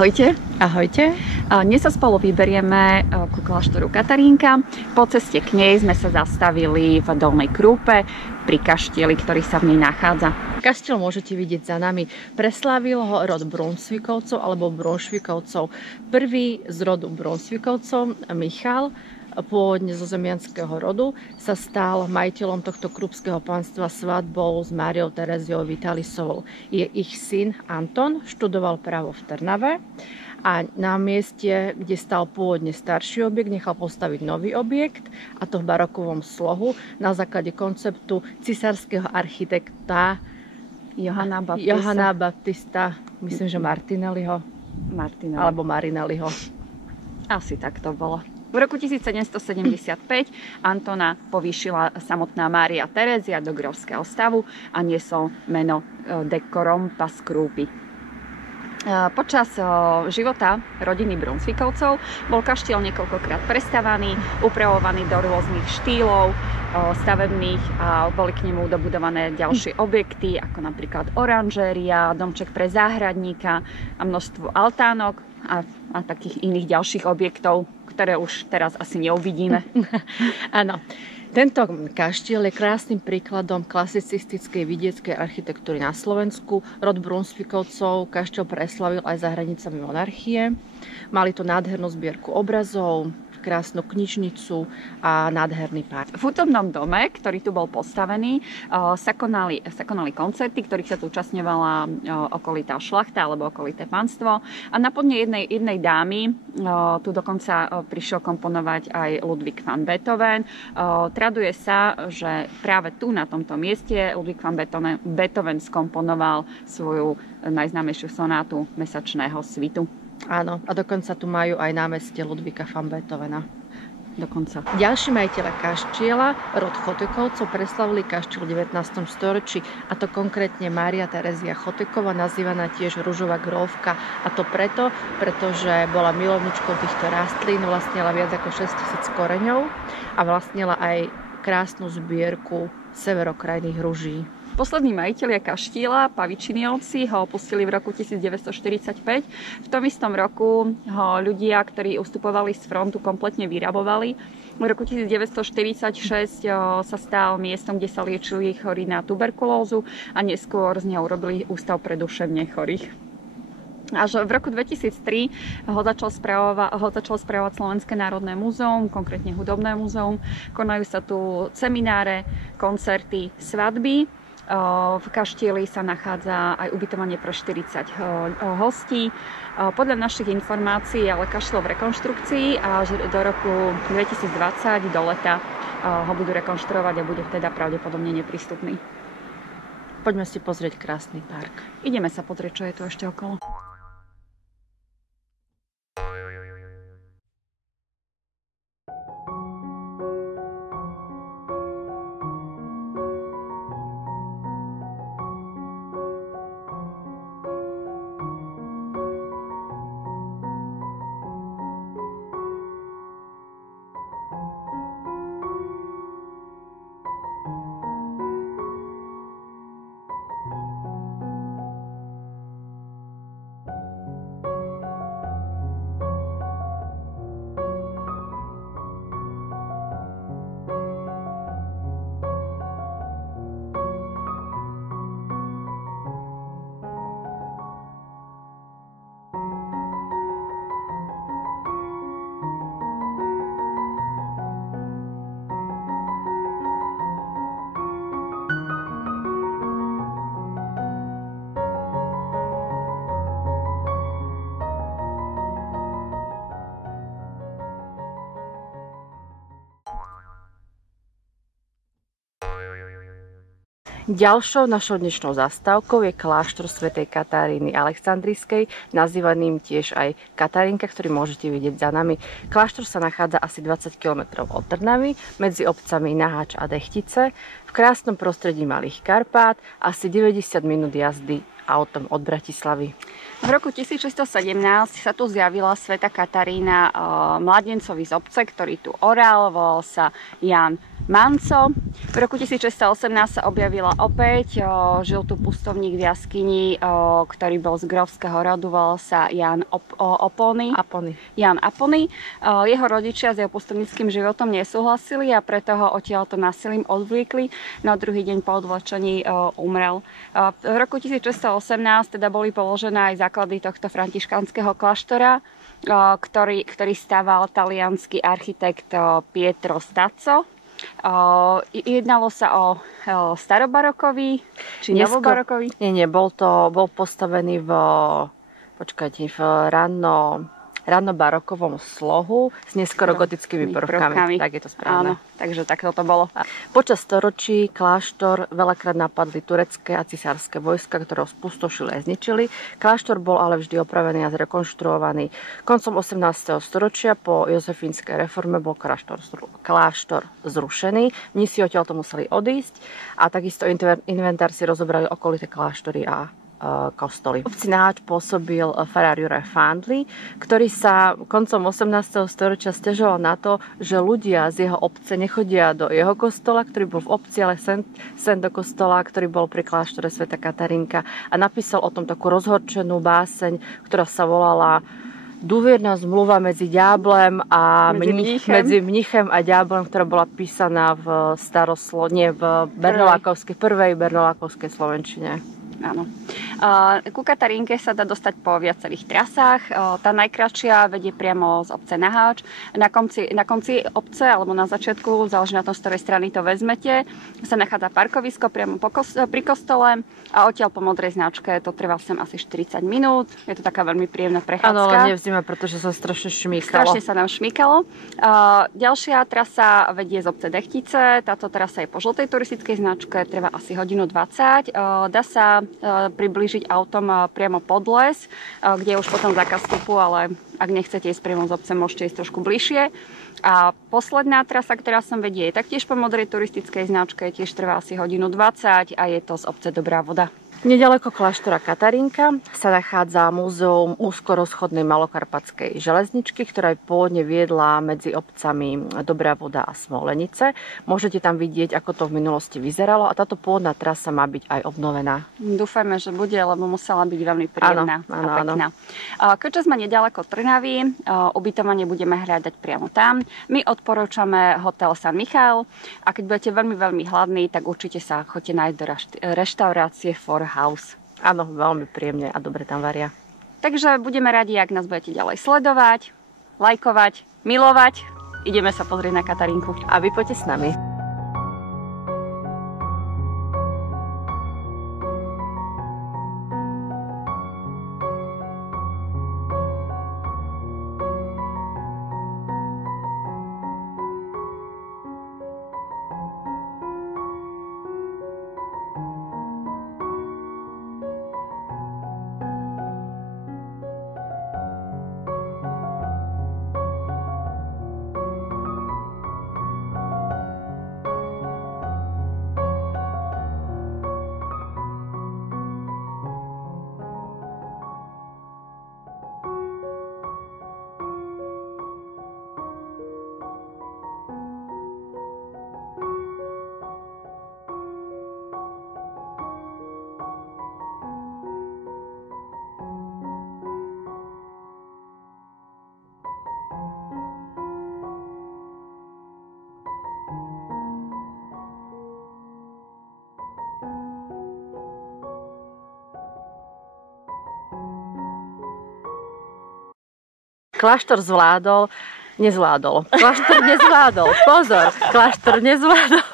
Ahojte. Ahojte. Dnes sa spolu vyberieme ku kláštoru Katarínka. Po ceste k nej sme sa zastavili v Dolnej Krúpe pri kaštieli, ktorý sa v nej nachádza. Kaštiel môžete vidieť za nami. Preslávil ho rod Brunsvikovcov alebo Brunšvikovcov. Prvý z rodu Brunsvikovcov, Michal, pôvodne zo zemianského rodu, sa stal majiteľom tohto krúpskeho panstva svadbou s Máriou Tereziou Vitalisovou. Je ich syn Anton, študoval právo v Trnave a na mieste, kde stal pôvodne starší objekt, nechal postaviť nový objekt, a to v barokovom slohu na základe konceptu cisárskeho architekta Johana Baptista, myslím, že Martinelliho. Alebo Marinelliho. Asi tak to bolo. V roku 1775 Antona povýšila samotná Mária Terézia do grófskeho stavu a niesol meno de Corompa z Krúpy. Počas života rodiny Brunsvikovcov bol kaštiel niekoľkokrát prestavaný, upravovaný do rôznych štýlov stavebných a boli k nemu dobudované ďalšie objekty, ako napríklad oranžéria, domček pre záhradníka a množstvo altánok a takých iných ďalších objektov, ktoré už teraz asi neuvidíme. Áno. Tento kaštiel je krásnym príkladom klasicistickej vidieckej architektúry na Slovensku. Rod Brunsvikovcov kaštiel preslavil aj za hranicami monarchie. Mali tu nádhernú zbierku obrazov, krásnu knižnicu a nádherný park. V hudobnom dome, ktorý tu bol postavený, sa konali koncerty, ktorých sa tu účastňovala okolitá šlachta alebo okolité panstvo. A na podne jednej dámy tu dokonca prišiel komponovať aj Ludwig van Beethoven. Traduje sa, že práve tu na tomto mieste Ludwig van Beethoven skomponoval svoju najznámejšiu sonátu Mesačného svitu. Áno, a dokonca tu majú aj námestie Ludvíka van Beethovena. Dokonca. Ďalší majiteľa kaštiela, rod Chotekovcov, preslavili kaštiel v 19. storočí, a to konkrétne Mária Terezia Choteková, nazývaná tiež Ružová grófka. A to pretože bola milovničkou týchto rastlín, vlastnila viac ako 6 000 koreňov a vlastnila aj krásnu zbierku severokrajných ruží. Poslední majitelia kaštiela, Pavičiniovci, ho opustili v roku 1945. V tom istom roku ho ľudia, ktorí ustupovali z frontu, kompletne vyrabovali. V roku 1946 sa stal miestom, kde sa liečili chorí na tuberkulózu a neskôr z neho urobili ústav pre duševne chorých. Až v roku 2003 ho začalo spravovať Slovenské národné múzeum, konkrétne Hudobné múzeum. Konajú sa tu semináre, koncerty, svadby. V kaštieli sa nachádza aj ubytovanie pre 40 hostí. Podľa našich informácií je ale kaštiel v rekonštrukcii a do roku 2020 do leta ho budú rekonštruovať a bude teda pravdepodobne neprístupný. Poďme si pozrieť krásny park. Ideme sa pozrieť, čo je tu ešte okolo. Ďalšou našou dnešnou zastávkou je kláštor svätej Kataríny Alexandrijskej, nazývaným tiež aj Katarínka, ktorý môžete vidieť za nami. Kláštor sa nachádza asi 20 km od Trnavy, medzi obcami Naháč a Dechtice, v krásnom prostredí Malých Karpát, asi 90 minút jazdy autom od Bratislavy. V roku 1617 sa tu zjavila svätá Katarína mladencovi z obce, ktorý tu oral, volal sa Jan Manco. V roku 1618 sa objavila opäť, žil tu pustovník v jaskyni, ktorý bol z grovského rodu, volal sa Jan Apony. Jan Apony. Jeho rodičia s jeho pustovníckým životom nesúhlasili a preto ho odtiaľto násilím odvliekli. Na druhý deň po odvlečení umrel. V roku 1618 teda boli položené aj základy tohto františkánskeho kláštora, ktorý staval taliansky architekt Pietro Stazzo. Jednalo sa o starobarokový či novobarokový? Nie, bol postavený v rannobarokovom slohu s neskoro gotickými prvkami. Tak je to správne. Áno, takže takto to bolo. Počas storočí kláštor veľakrát napadli turecké a cisárske vojska, ktoré ho spustošili a zničili. Kláštor bol ale vždy opravený a zrekonštruovaný. Koncom 18. storočia po jozefínskej reforme bol kláštor zrušený. Mnísi odtiaľto museli odísť a takisto inventár si rozobrali okolité kláštory a kostoly. V obci Naháč pôsobil farár Juraj Fandli, ktorý sa koncom 18. storočia sťažoval na to, že ľudia z jeho obce nechodia do jeho kostola, ktorý bol v obci, ale sem do kostola, ktorý bol pri kláštore Svätá Katarínka, a napísal o tom takú rozhorčenú báseň, ktorá sa volala Dôvierna zmluva medzi diablem a medzi mnichem a diablem, ktorá bola písaná v prvej bernolákovskej slovenčine. Áno. Ku Katarínke sa dá dostať po viacerých trasách. Tá najkratšia vedie priamo z obce Naháč. Na konci obce, alebo na začiatku, záleží na tom, z ktorej strany to vezmete, sa nachádza parkovisko priamo pri kostole a odtiaľ po modrej značke to trvá sem asi 40 minút. Je to taká veľmi príjemná prechádzka. Áno, ale nevzíme, pretože sa strašne šmýkalo. Strašne sa nám šmýkalo. Ďalšia trasa vedie z obce Dechtice. Táto trasa je po žltej turistickej značke, trvá asi 1:20. Dá sa priblížiť autom priamo pod les, kde je už potom zákaz vstupu, ale ak nechcete ísť priamo z obce, môžete ísť trošku bližšie. A posledná trasa, ktorá sem vedie, je taktiež po modrej turistickej značke, tiež trvá asi 1:20 a je to z obce Dobrá voda. Nedaleko kláštora Katarínka sa nachádza múzeum úzkorozchodnej malokarpatskej železničky, ktorá pôvodne viedla medzi obcami Dobrá voda a Smolenice. Môžete tam vidieť, ako to v minulosti vyzeralo, a táto pôvodná trasa má byť aj obnovená. Dúfajme, že bude, lebo musela byť veľmi príjemná a pekná. Keďže sme nedaleko Trnavy, ubytovanie budeme hľadať priamo tam. My odporúčame hotel San Michal a keď budete veľmi, veľmi hladní, tak určite sa choďte nájsť do reštaurácie House. Áno, veľmi príjemne a dobre tam varia. Takže budeme radi, ak nás budete ďalej sledovať, lajkovať, milovať. Ideme sa pozrieť na Katarínku. A vy poďte s nami. Kláštor nezvládol. Kláštor nezvládol. Pozor, kláštor nezvládol.